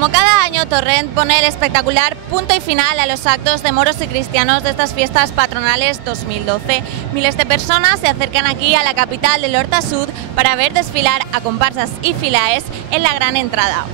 Como cada año, Torrent pone el espectacular punto y final a los actos de moros y cristianos de estas fiestas patronales 2012. Miles de personas se acercan aquí a la capital del Horta Sud para ver desfilar a comparsas y filaes en la gran entrada.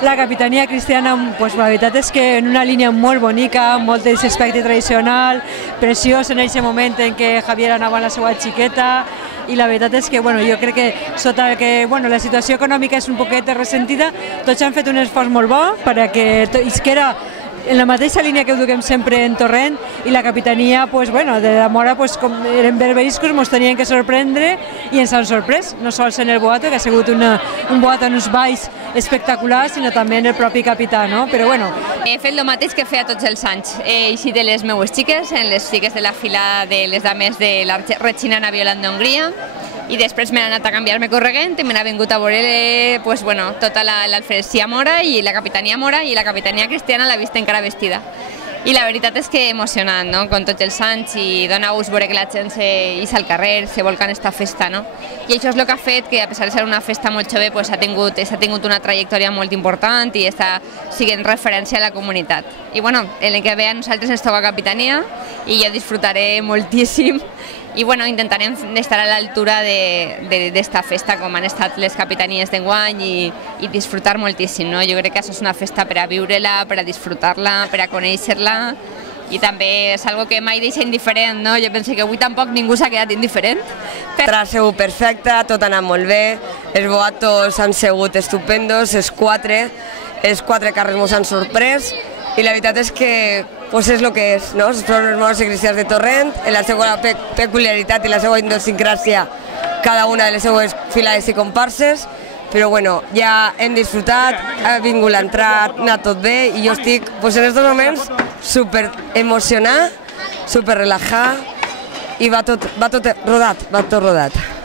La capitania cristiana, pues, la veritat és que en una línia molt bonica, amb molt d'aspecte tradicional, preciós en aquest moment en què Javier anava amb la seva xiqueta, i la veritat és que jo crec que sota que la situació econòmica és un poquet ressentida, tots han fet un esforç molt bo perquè isquera en la mateixa línia que ho duguem sempre en Torrent, i la capitania de la Mora, com eren berberiscos, ens tenien que sorprendre i ens han sorprès, no sols en el boato, que ha sigut un boato en uns balls espectaculars, sinó també en el propi capità, no? Però bueno. He fet el mateix que feia tots els anys. He eixit de les meues xiques, en les xiques de la fila de les dames de la Regina Violant d'Hongria, i després m'he anat a canviar-me corregent i m'he vingut a veure tota l'alferesia mora i la capitania mora, i la capitania cristiana l'he vist encara vestida. I la veritat és que emocionant, no? Com tots els anys, i dona gust veure que la gent s'eix al carrer, se volca en aquesta festa, no? I això és el que ha fet que, a pesar de ser una festa molt jove, ha tingut una trajectòria molt important i està sent referència a la comunitat. I l'any que ve a nosaltres ens toca capitania i jo disfrutaré moltíssim i intentarem estar a l'altura d'esta festa com han estat les capitanies d'enguany i disfrutar moltíssim, no? Jo crec que això és una festa per a viure-la, per a disfrutar-la, per a conèixer-la, i també és algo que mai deixa indiferent, no? Jo penso que avui tampoc ningú s'ha quedat indiferent. Ha sigut perfecta, tot ha anat molt bé, els boatos han sigut estupendos, els quatre carrers ens han sorprès, i la veritat és que és el que és, no? Són els moros i cristians de Torrent, en la seva peculiaritat i la seva idiosincràsia, cada una de les seues filades i comparses, però ja hem disfrutat, ha vingut l'entrada, ha anat tot bé, i jo estic en aquests moments super emocionat, super relaxat, i va tot rodat.